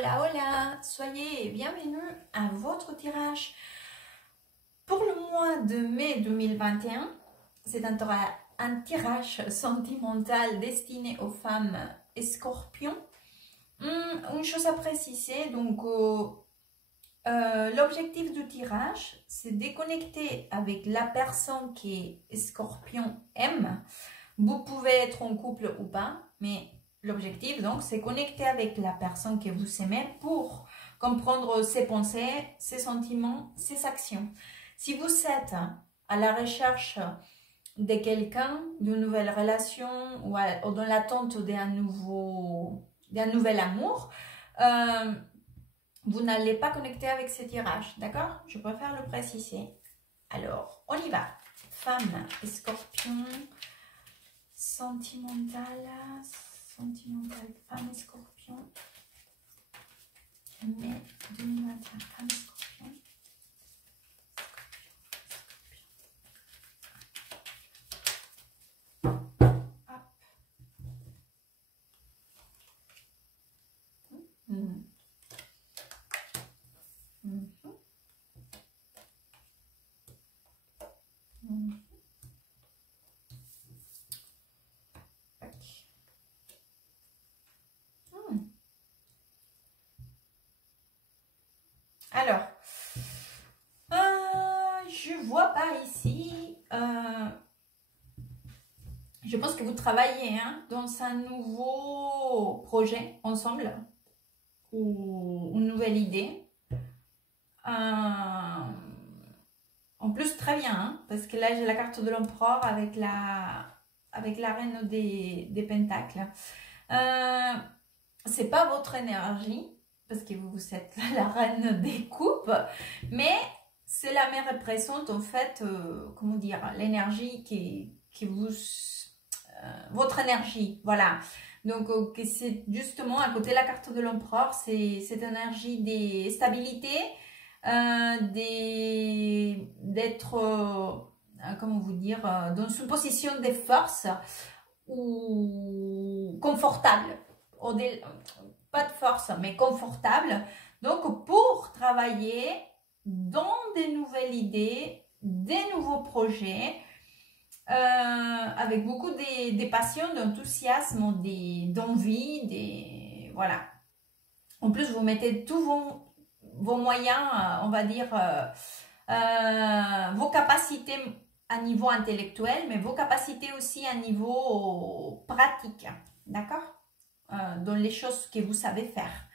Hola, hola, soyez bienvenus à votre tirage pour le mois de mai 2021. C'est un tirage sentimental destiné aux femmes scorpions. Une chose à préciser, donc l'objectif du tirage, c'est déconnecter avec la personne qui est scorpion M. Vous pouvez être en couple ou pas, mais l'objectif, donc, c'est connecter avec la personne que vous aimez pour comprendre ses pensées, ses sentiments, ses actions. Si vous êtes à la recherche de quelqu'un, d'une nouvelle relation ou dans l'attente d'un nouvel amour, vous n'allez pas connecter avec ce tirage, d'accord? Je préfère le préciser. Alors, on y va. Femme et scorpion, sentimentale, femme et scorpion, mai 2021, femme et scorpion. Alors, je vois pas ici. Je pense que vous travaillez dans un nouveau projet ensemble ou une nouvelle idée. En plus, très bien, parce que là, j'ai la carte de l'empereur avec la reine des pentacles. C'est pas votre énergie, parce que vous êtes la reine des coupes, mais cela me représente en fait, comment dire, l'énergie qui vous... votre énergie, voilà. Donc, c'est justement à côté de la carte de l'empereur, c'est cette énergie des stabilités, d'être, comment vous dire, dans une position de force ou confortable. Pas de force, mais confortable. Donc, pour travailler dans des nouvelles idées, des nouveaux projets, avec beaucoup de passion, d'enthousiasme, d'envie, voilà. En plus, vous mettez tous vos moyens, on va dire, vos capacités à niveau intellectuel, mais vos capacités aussi à niveau pratique, d'accord? Dans les choses que vous savez faire.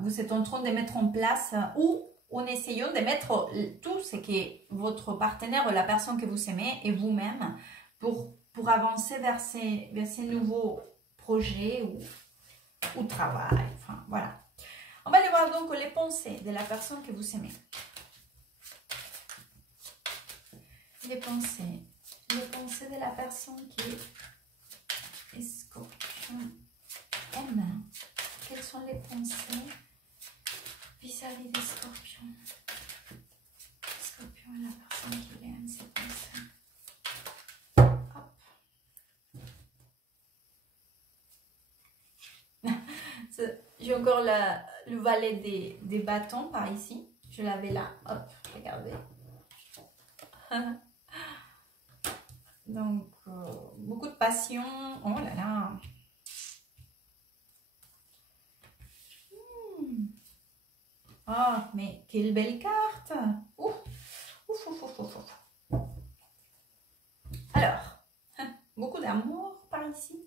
Vous êtes en train de mettre en place ou en essayant de mettre tout ce que votre partenaire ou la personne que vous aimez et vous-même pour avancer vers ces nouveaux projets ou travail. Enfin, voilà. On va aller voir donc les pensées de la personne que vous aimez. Les pensées de la personne qui est scorpion M. Quelles sont les pensées vis-à-vis des scorpions? Scorpion est la personne qui aime ses pensées. Hop. J'ai encore le valet des bâtons par ici. Je l'avais là. Hop, regardez. Donc, beaucoup de passion. Oh là là. Oh, mais quelle belle carte. Ouf, ouf, ouf, ouf, ouf, ouf. Alors, beaucoup d'amour par ici.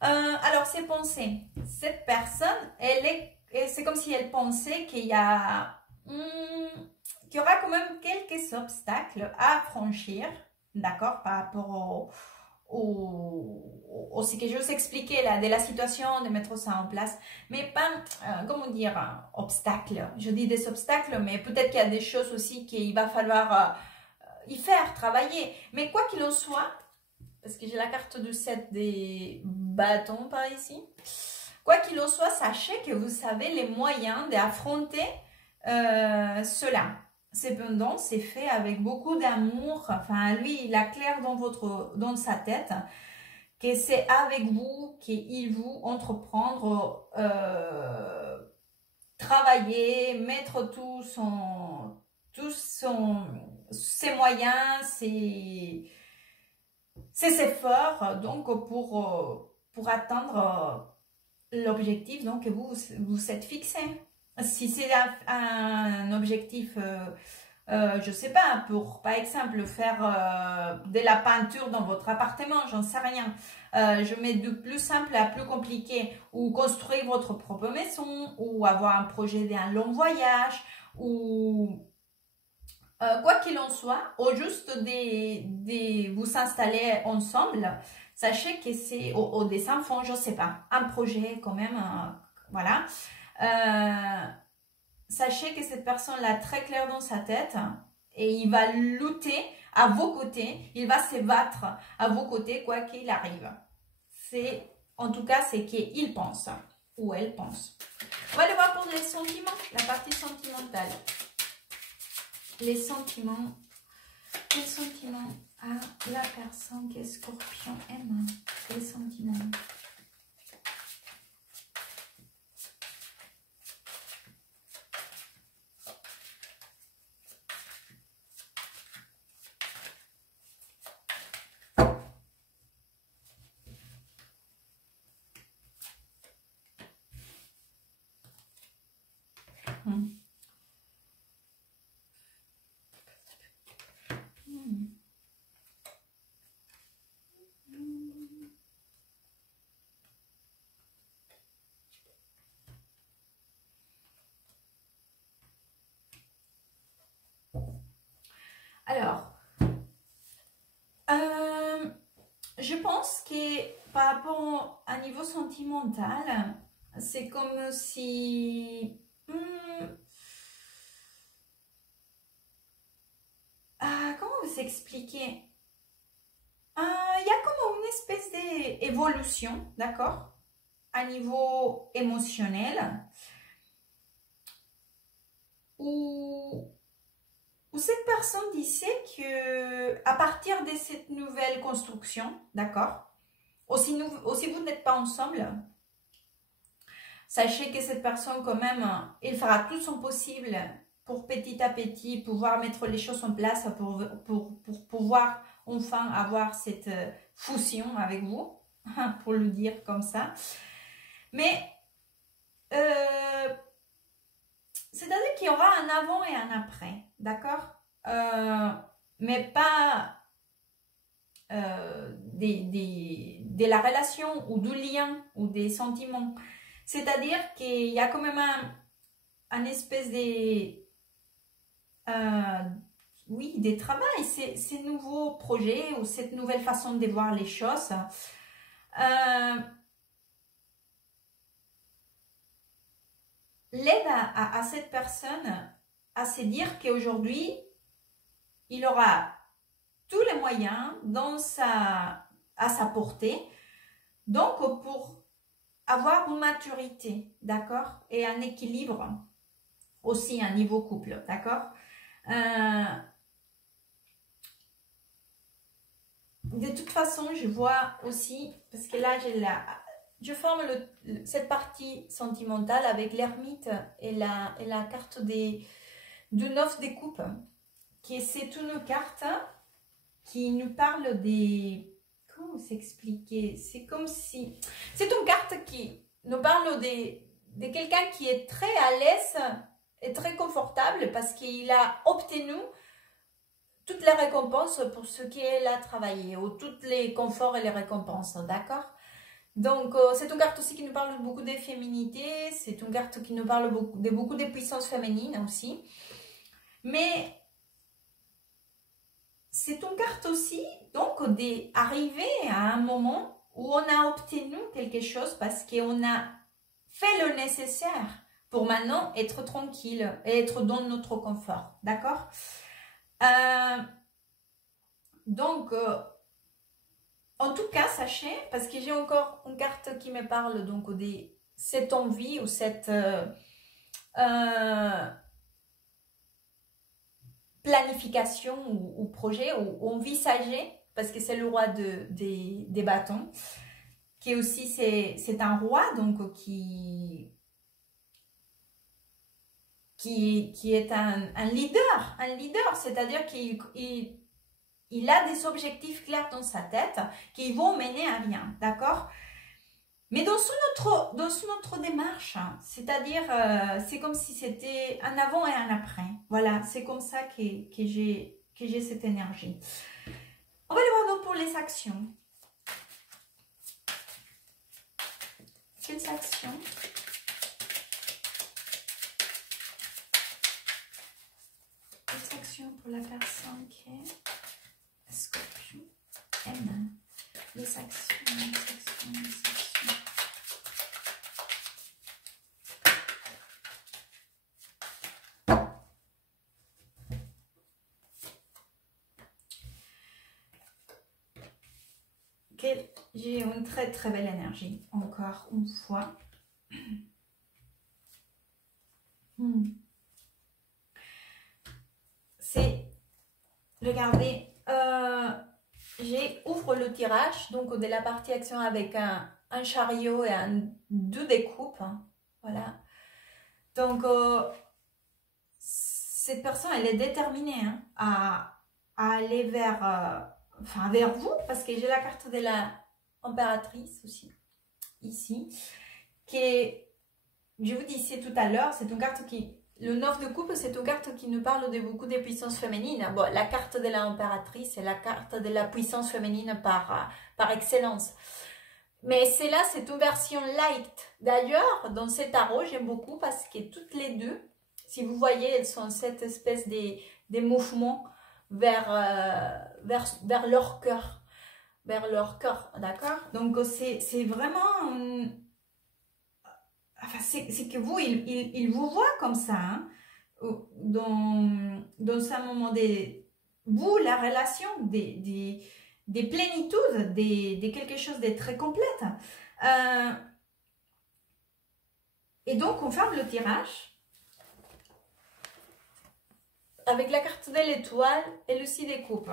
Alors, ces pensées. Cette personne, c'est comme si elle pensait qu'il y aura quand même quelques obstacles à franchir, d'accord, par rapport au ce que je vous expliquais là, de la situation, de mettre ça en place, mais pas, comment dire, obstacles. Je dis des obstacles, mais peut-être qu'il y a des choses aussi qu'il va falloir y faire, travailler. Mais quoi qu'il en soit, parce que j'ai la carte du 7 des bâtons par ici, quoi qu'il en soit, sachez que vous avez les moyens d'affronter cela. Cependant, c'est fait avec beaucoup d'amour. Enfin, lui, il a clair dans sa tête que c'est avec vous qu'il vous entreprendre travailler, mettre ses moyens, ses efforts, donc pour atteindre l'objectif donc, que vous êtes fixé. Si c'est un objectif, je sais pas, pour par exemple faire de la peinture dans votre appartement, j'en sais rien. Je mets de plus simple à plus compliqué, ou construire votre propre maison, ou avoir un projet d'un long voyage, ou quoi qu'il en soit, au juste de vous installer ensemble, sachez que c'est au des enfants, je sais pas, un projet quand même, voilà. Sachez que cette personne-là très claire dans sa tête et il va lutter à vos côtés, il va se battre à vos côtés quoi qu'il arrive. En tout cas, c'est qu'il pense ou elle pense. On va le voir pour les sentiments, la partie sentimentale. Les sentiments. Quels sentiments a la personne qui est Scorpion aime? Les sentiments. Alors, je pense que par rapport à un niveau sentimental, c'est comme si... comment vous expliquer? Il y a comme une espèce d'évolution, d'accord? À niveau émotionnel, où cette personne disait que à partir de cette nouvelle construction, d'accord, aussi vous n'êtes pas ensemble, sachez que cette personne quand même, il fera tout son possible pour petit à petit pouvoir mettre les choses en place pour pouvoir enfin avoir cette fusion avec vous, pour le dire comme ça. Mais c'est-à-dire qu'il y aura un avant et un après, d'accord? Mais pas de la relation ou du lien ou des sentiments. C'est-à-dire qu'il y a quand même un espèce oui, des travails, ces nouveaux projets ou cette nouvelle façon de voir les choses. L'aide à cette personne à se dire qu'aujourd'hui, il aura tous les moyens à sa portée, donc pour avoir une maturité, d'accord, et un équilibre, aussi un niveau couple, d'accord. De toute façon, je vois aussi, parce que là, je forme cette partie sentimentale avec l'ermite et la carte du 9 des coupes, qui c'est une carte qui nous parle des... Comment s'expliquer? C'est comme si... C'est une carte qui nous parle de quelqu'un qui est très à l'aise et très confortable parce qu'il a obtenu toutes les récompenses pour ce qu'il a travaillé, ou tous les conforts et les récompenses, d'accord? Donc, c'est une carte aussi qui nous parle beaucoup de féminité, c'est une carte qui nous parle beaucoup de puissance féminine aussi. Mais c'est une carte aussi, donc, d'arriver à un moment où on a obtenu quelque chose parce qu'on a fait le nécessaire pour maintenant être tranquille et être dans notre confort, d'accord? Donc, en tout cas, sachez, parce que j'ai encore une carte qui me parle donc de cette envie ou cette planification ou projet ou envisager, parce que c'est le roi des bâtons, qui aussi c'est un roi donc qui qui est un leader, c'est-à-dire qu'il il a des objectifs clairs dans sa tête qui vont mener à rien, d'accord? Mais dans son autre démarche, c'est-à-dire, c'est comme si c'était un avant et un après. Voilà, c'est comme ça que j'ai cette énergie. On va aller voir donc pour les actions. Quelles actions? Les actions pour la personne qui est Scorpion. M. Les actions, les actions, les actions. J'ai une très très belle énergie, encore une fois. C'est, regardez, ouvre le tirage, donc de la partie action avec un chariot et un 2 découpes, hein, voilà. Donc, cette personne, elle est déterminée hein, à aller vers, vers vous, parce que j'ai la carte de la impératrice aussi, ici, qui est, je vous disais tout à l'heure, c'est une carte qui, le 9 de coupe, c'est une carte qui nous parle de beaucoup de puissance féminine. Bon, la carte de l'impératrice, c'est la carte de la puissance féminine par excellence. Mais celle-là, c'est une version light. D'ailleurs, dans ces tarots, j'aime beaucoup parce que toutes les deux, si vous voyez, elles sont cette espèce des mouvements vers leur cœur. Vers leur cœur, d'accord? Donc, c'est vraiment... Enfin, c'est que vous, il vous voit comme ça, hein, dans un moment vous, la relation des plénitudes, de quelque chose de très complète. Et donc, on ferme le tirage avec la carte de l'étoile et le 6 des coupes.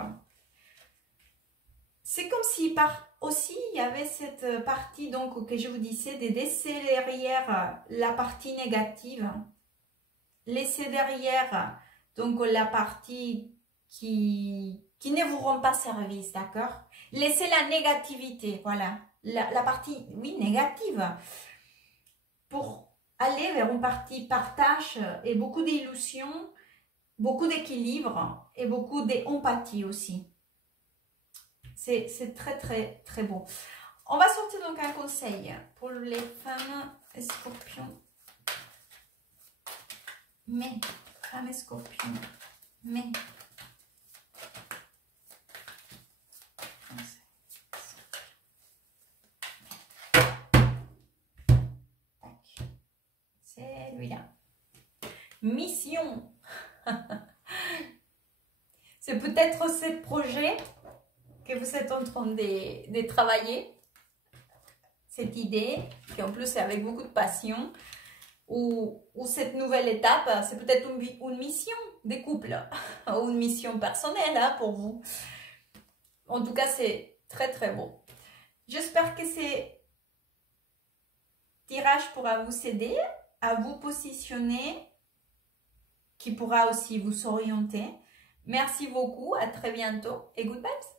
C'est comme si aussi il y avait cette partie donc que je vous disais de laisser derrière la partie négative, laisser derrière donc la partie qui ne vous rend pas service, d'accord? Laissez la négativité, voilà, la partie, oui, négative, pour aller vers une partie partage et beaucoup d'illusions, beaucoup d'équilibre et beaucoup d'empathie aussi. C'est très, très, très beau. On va sortir donc un conseil pour les femmes scorpions. Mais, femmes scorpions, mais... C'est lui-là. Mission. C'est peut-être ce projet que vous êtes en train de travailler, cette idée, qui en plus est avec beaucoup de passion, ou cette nouvelle étape, c'est peut-être une mission des couples, ou une mission personnelle hein, pour vous. En tout cas, c'est très très beau. J'espère que ces tirages pourra vous aider à vous positionner, qui pourra aussi vous orienter. Merci beaucoup, à très bientôt et good vibes.